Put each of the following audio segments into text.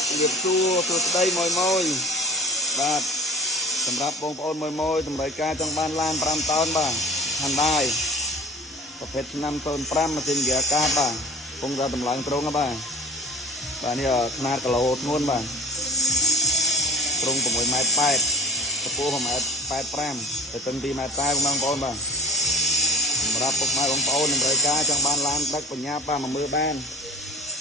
បាទជំរាបសួរសួស្តីម៉យបាទសម្រាប់បងប្អូនម៉យតម្រូវការចង់បានឡាន5តោនបាទHyundaiប្រភេទឆ្នាំ05ម៉ាស៊ីនហ្គាកាសបាទកំពុងតែតម្លើងត្រង់បាទនេះຂະຫນាតគីឡូធ្ងន់បាទត្រង់6.8 ម៉ែត្រកម្ពស់1.85 ម៉ែត្រទៅទិន2 ម៉ែត្រតែបងប្អូនបាទសម្រាប់ពុកម៉ែបងប្អូនតម្រូវការចង់បានឡានដឹកបញ្ញាបាទមកមើលបាន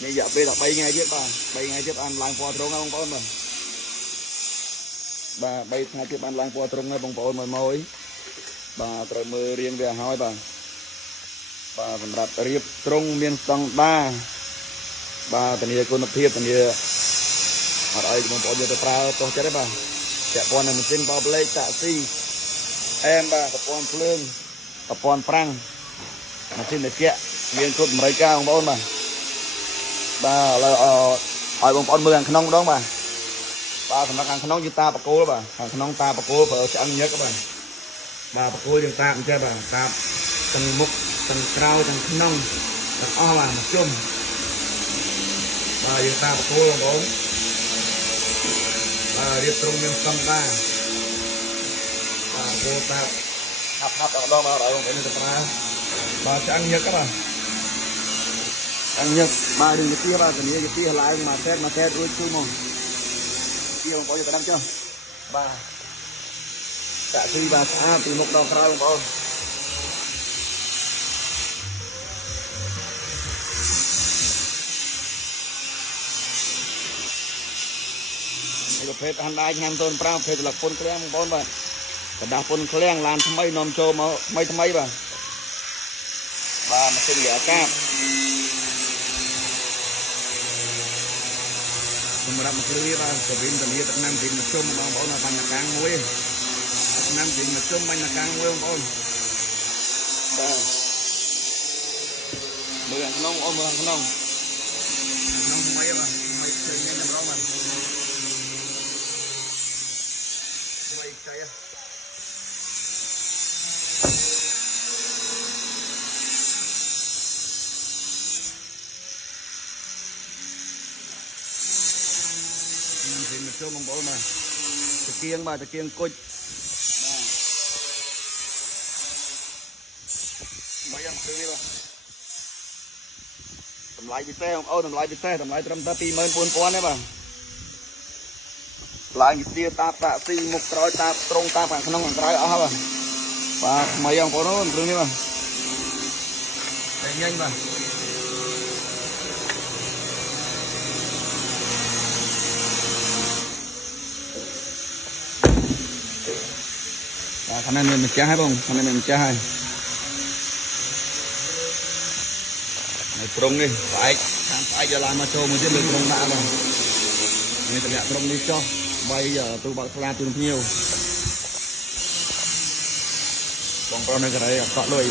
នេះរយៈពេល13ថ្ងៃទៀតបាទ3ថ្ងៃទៀតបានឡើងពណ៌ត្រង់ហើយបងប្អូនបាទ3ថ្ងៃទៀតបានឡើងពណ៌ត្រង់ហើយបងប្អូនម៉យបាទត្រូវមើលរៀងវាឲ្យបាទសម្រាប់រៀបត្រង់មានស្តង់ដារបាទធានាគុណភាពធានាអត់ឲ្យបងប្អូនយកទៅប្រើទោះចិត្តទេបាទពាក់ព័ន្ធនឹងម៉ាស៊ីនបោកលេខតាក់ស៊ីអែមបាទប្រព័ន្ធភ្លើងប្រព័ន្ធប្រាំងម៉ាស៊ីនត្រជាក់មានគ្រប់តម្រូវការបងប្អូនបាទឥឡូវឲ្យបងប្អូនមើលខាងក្នុងម្ដងបាទសម្រាប់ខាងក្នុងគឺតាបកគោលបាទខាងក្នុងតាបកគោលប្រើឆ្អឹងញឹកបាទបកគោលយើងតាអញ្ចឹងបាទតាទាំងមុខទាំងក្រោយទាំងក្នុងទាំងអស់បាទមកជុំយើងតាបកគោលបងប្អូនរៀបត្រង់មានស្តង់ដារគោលតាហាប់ដល់មកឲ្យបងប្អូនទៅប្រើឆ្អឹងញឹកបាទអញ្ញឹកបាទរឿងទីបាទធានាទីឡើងមួយសេតរួចជួយមកទីបងប្អូនយកទៅដឹងចុះបាទតាក់ស៊ីបាទស្អាតពីមុខដល់ក្រោយបងប្អូននេះប្រភេទ Hyundai ឆ្នាំ05ប្រភេទលក្ខពុនឃ្លាំងបងប្អូនបាទកណ្ដាស់ពុនឃ្លាំងឡានថ្មីនាំចូលមកថ្មីបាទម៉ាស៊ីនហ្គាកាសសម្រាប់មកគ្រឿងនេះបាទក៏វិញធានាទឹកណាំវិញមកជុំបងប្អូនបាញ់ណាកាំងមួយទឹកណាំវិញមកជុំបាញ់ណាកាំងមួយបងប្អូនមើលខាងក្នុងអូនមើលខាងក្នុងថ្មីបាទថ្មីឃើញញ៉ាំរងបាទថ្មីចៃមកជុំបងប្អូនបាទតាគៀងគុជបាទយ៉ាងគឺនេះបាទតម្លៃពិសេសបងប្អូនតម្លៃពិសេសតម្លៃត្រឹមតែ 24,000 ទេបាទឡើងវិទ្យាតាតាក់ស៊ីមុខក្រោយតាត្រង់តាខាងក្នុងខាងក្រៅអស់ហើយបាទថ្មីបងប្អូនគ្រឿងនេះបាទតែញ៉ាញ់បាទខាងនេះមានម្ចាស់ហើយបងខាងនេះមានម្ចាស់ហើយនៅត្រង់នេះស្អែកខាងស្អែកយកឡើងមកចូលមួយទៀតលើត្រង់ដាក់បងនេះតម្លាក់ត្រង់នេះចុះ3ទូបើកស្លាជូនភ្ញៀវបងប្រុសនៅកន្លែងអត់កក់លុយ